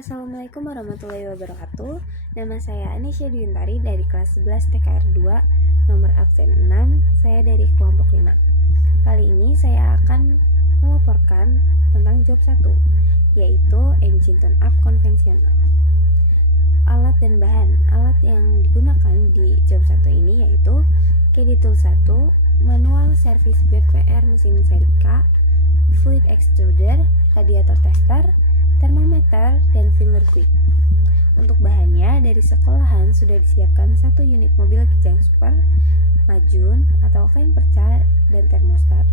Assalamualaikum warahmatullahi wabarakatuh. Nama saya Anisya Duyuntari dari kelas 11 TKR 2, nomor absen 6. Saya dari kelompok 5. Kali ini saya akan melaporkan tentang job 1, yaitu engine tune-up konvensional. Alat dan bahan. Alat yang digunakan di job 1 ini yaitu KD Tool 1, manual service BPR mesin seri K, fluid extruder, radiator tester, termometer, dan filler quick. Untuk bahannya, dari sekolahan sudah disiapkan 1 unit mobil kijang super, majun atau kain perca, dan termostat.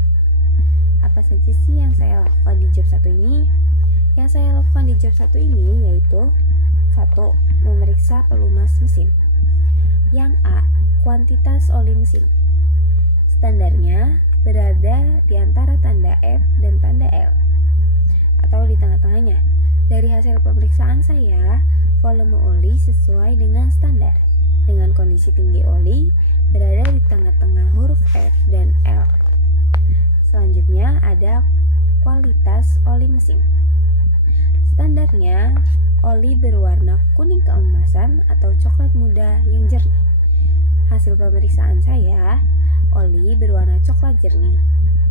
Apa saja sih yang saya lakukan di job 1 ini? Yang saya lakukan di job 1 ini yaitu 1. Memeriksa pelumas mesin. Yang A. Kuantitas oli mesin. Standarnya berada di antara tanda F dan tanda L, atau di tengah-tengahnya. Dari hasil pemeriksaan saya, volume oli sesuai dengan standar, dengan kondisi tinggi oli berada di tengah-tengah huruf F dan L. Selanjutnya ada kualitas oli mesin. Standarnya, oli berwarna kuning keemasan atau coklat muda yang jernih. Hasil pemeriksaan saya, oli berwarna coklat jernih.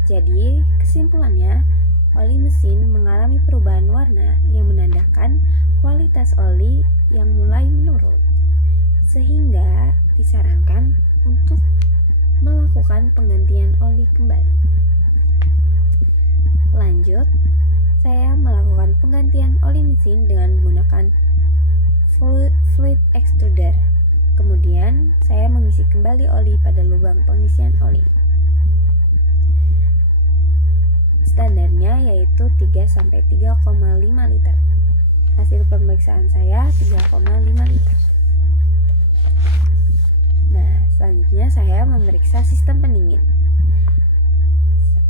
Jadi, kesimpulannya, oli mesin mengalami perubahan warna yang menandakan kualitas oli yang mulai menurun, sehingga disarankan untuk melakukan penggantian oli kembali. Lanjut, saya melakukan penggantian oli mesin dengan menggunakan fluid extruder. Kemudian, saya mengisi kembali oli pada lubang pengisian oli. Standarnya yaitu 3-3,5 liter. Hasil pemeriksaan saya 3,5 liter. Nah, selanjutnya saya memeriksa sistem pendingin.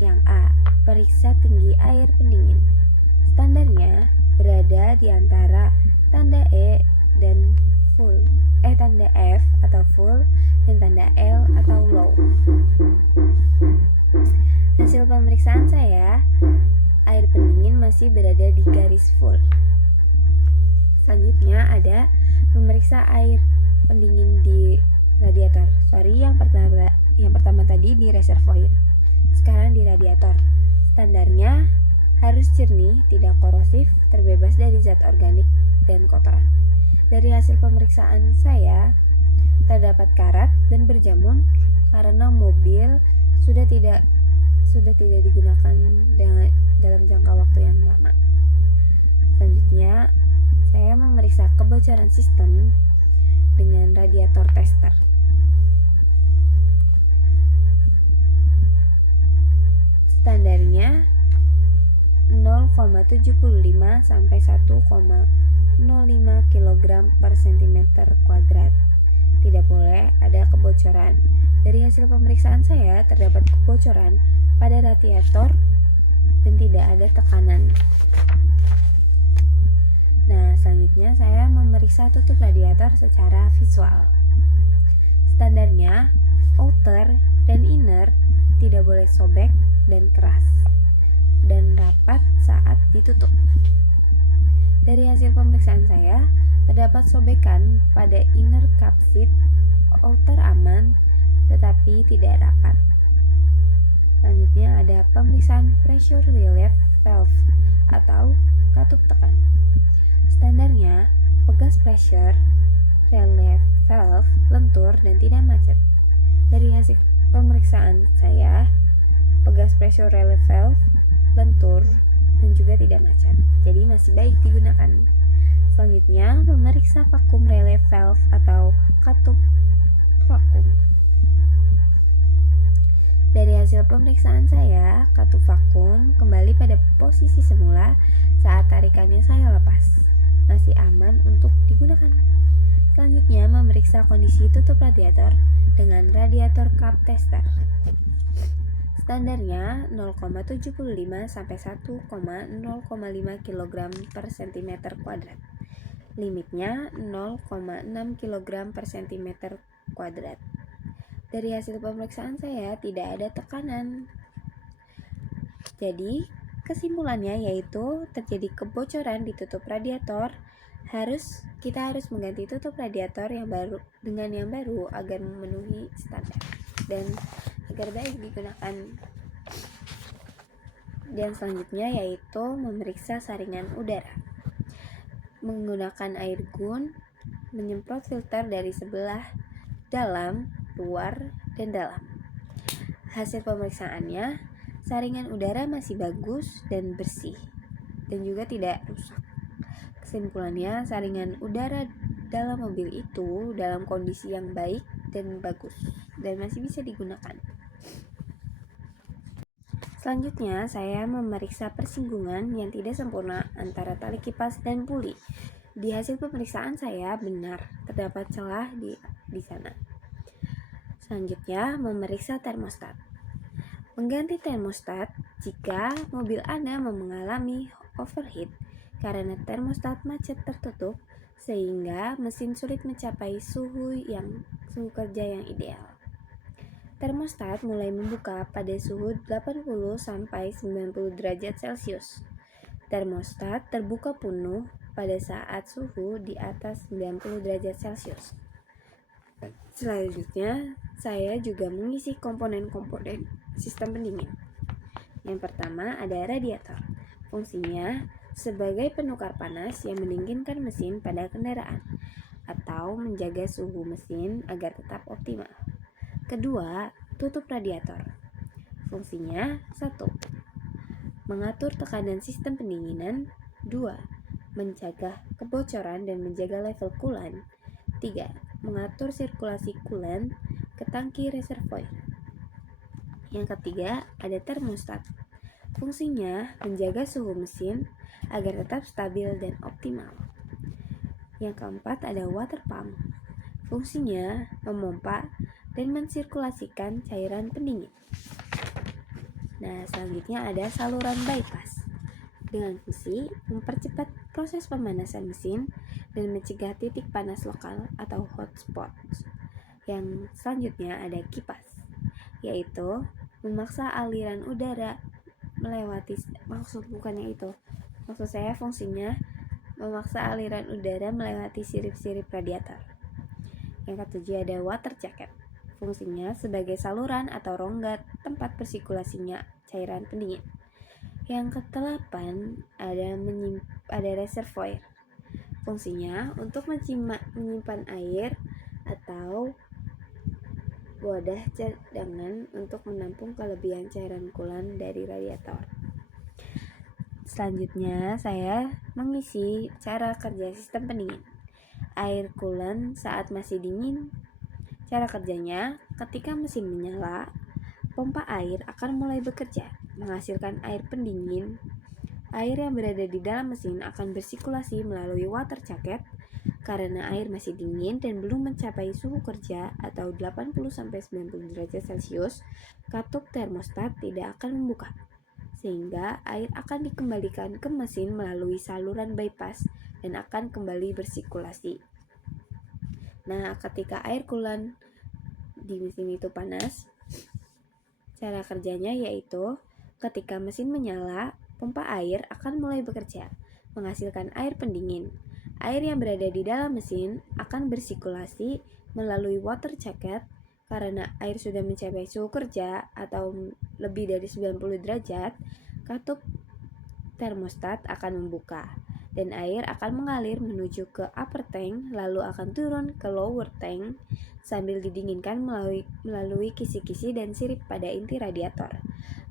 Yang A. Periksa tinggi air pendingin. Standarnya berada di antara tanda E dan tanda F atau full dan tanda L atau low. Hasil pemeriksaan saya, air pendingin masih berada di garis full. Selanjutnya ada memeriksa air pendingin di radiator. Yang pertama tadi di reservoir. Sekarang di radiator. Standarnya harus jernih, tidak korosif, terbebas dari zat organik dan kotoran. Dari hasil pemeriksaan saya, terdapat karat dan berjamur karena mobil sudah tidak digunakan dalam jangka waktu yang lama. Selanjutnya, saya memeriksa kebocoran sistem dengan radiator tester. Standarnya 0,75 sampai 1,05 kg per cm kuadrat. Tidak boleh ada kebocoran. Dari hasil pemeriksaan saya, terdapat kebocoran pada radiator dan tidak ada tekanan. Nah, selanjutnya saya memeriksa tutup radiator secara visual. Standarnya, outer dan inner tidak boleh sobek dan keras, dan rapat saat ditutup. Dari hasil pemeriksaan saya, terdapat sobekan pada inner cup seat, outer aman, tetapi tidak rapat. Selanjutnya ada pemeriksaan pressure relief valve atau katup tekan. Standarnya, pegas pressure relief valve lentur dan tidak macet. Dari hasil pemeriksaan saya, pegas pressure relief valve lentur dan juga tidak macet, jadi masih baik digunakan. Selanjutnya, memeriksa vacuum relief valve atau katup vakum. Dari hasil pemeriksaan saya, katup vakum kembali pada posisi semula saat tarikannya saya lepas. Masih aman untuk digunakan. Selanjutnya, memeriksa kondisi tutup radiator dengan radiator cup tester. Standarnya 0,75 sampai 1,05 kg per cm kuadrat. Limitnya 0,6 kg per cm kuadrat. Dari hasil pemeriksaan saya tidak ada tekanan. Jadi, Kesimpulannya yaitu terjadi kebocoran di tutup radiator, kita harus mengganti tutup radiator yang baru dengan yang baru agar memenuhi standar dan agar baik digunakan. Dan selanjutnya yaitu memeriksa saringan udara. Menggunakan air gun, menyemprot filter dari sebelah dalam, luar, dan dalam. Hasil pemeriksaannya, saringan udara masih bagus dan bersih, dan juga tidak rusak. Kesimpulannya, saringan udara dalam mobil itu dalam kondisi yang baik dan bagus, dan masih bisa digunakan. Selanjutnya, saya memeriksa persinggungan yang tidak sempurna antara tali kipas dan puli. Di hasil pemeriksaan saya benar terdapat celah di sana. Selanjutnya, memeriksa termostat. Mengganti termostat jika mobil Anda mengalami overheat karena termostat macet tertutup sehingga mesin sulit mencapai suhu kerja yang ideal. Termostat mulai membuka pada suhu 80 sampai 90 derajat Celcius. Termostat terbuka penuh pada saat suhu di atas 90 derajat Celcius. Selanjutnya, saya juga mengisi komponen-komponen sistem pendingin. Yang pertama ada radiator. Fungsinya sebagai penukar panas yang mendinginkan mesin pada kendaraan atau menjaga suhu mesin agar tetap optimal. Kedua, tutup radiator. Fungsinya 1. Mengatur tekanan sistem pendinginan. 2. Mencegah kebocoran dan menjaga level coolant. 3. Mengatur sirkulasi coolant ke tangki reservoir. Yang ketiga, ada termostat. Fungsinya menjaga suhu mesin agar tetap stabil dan optimal. Yang keempat, ada water pump. Fungsinya memompa dan mensirkulasikan cairan pendingin. Nah, selanjutnya ada saluran bypass. Dengan fungsi mempercepat proses pemanasan mesin dan mencegah titik panas lokal atau hotspot. Yang selanjutnya ada kipas, yaitu memaksa aliran udara melewati maksud saya fungsinya memaksa aliran udara melewati sirip-sirip radiator. Yang ketujuh ada water jacket. Fungsinya sebagai saluran atau rongga tempat bersirkulasinya cairan pendingin. Yang kedelapan ada reservoir. Fungsinya untuk menyimpan air atau wadah cadangan untuk menampung kelebihan cairan coolant dari radiator. Selanjutnya, saya mengisi cara kerja sistem pendingin. Air coolant saat masih dingin. Cara kerjanya, ketika mesin menyala, pompa air akan mulai bekerja, menghasilkan air pendingin. Air yang berada di dalam mesin akan bersirkulasi melalui water jacket. Karena air masih dingin dan belum mencapai suhu kerja atau 80-90 derajat Celcius, katup termostat tidak akan membuka, sehingga air akan dikembalikan ke mesin melalui saluran bypass dan akan kembali bersirkulasi. Nah, ketika air coolant di mesin itu panas, cara kerjanya yaitu ketika mesin menyala, pompa air akan mulai bekerja, menghasilkan air pendingin. Air yang berada di dalam mesin akan bersirkulasi melalui water jacket. Karena air sudah mencapai suhu kerja atau lebih dari 90 derajat, katup termostat akan membuka dan air akan mengalir menuju ke upper tank lalu akan turun ke lower tank sambil didinginkan melalui kisi-kisi dan sirip pada inti radiator.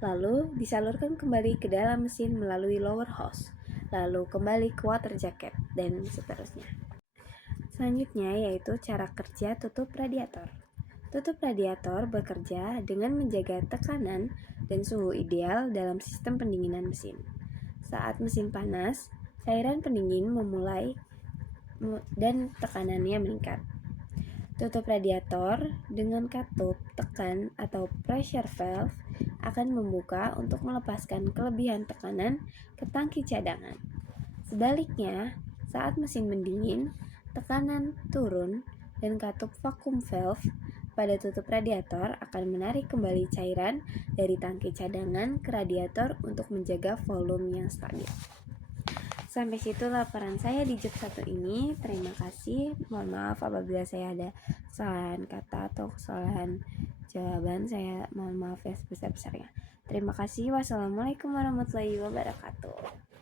Lalu disalurkan kembali ke dalam mesin melalui lower hose, lalu kembali ke water jacket, dan seterusnya. Selanjutnya yaitu cara kerja tutup radiator. Tutup radiator bekerja dengan menjaga tekanan dan suhu ideal dalam sistem pendinginan mesin. Saat mesin panas, cairan pendingin memulai dan tekanannya meningkat. Tutup radiator dengan katup tekan atau pressure valve akan membuka untuk melepaskan kelebihan tekanan ke tangki cadangan. Sebaliknya, saat mesin mendingin, tekanan turun dan katup vacuum valve pada tutup radiator akan menarik kembali cairan dari tangki cadangan ke radiator untuk menjaga volume yang stabil. Sampai situ laporan saya di job 1 ini. Terima kasih. Mohon maaf apabila saya ada kesalahan kata atau kesalahan jawaban. Saya mohon maaf yang sebesar-besarnya. Terima kasih. Wassalamualaikum warahmatullahi wabarakatuh.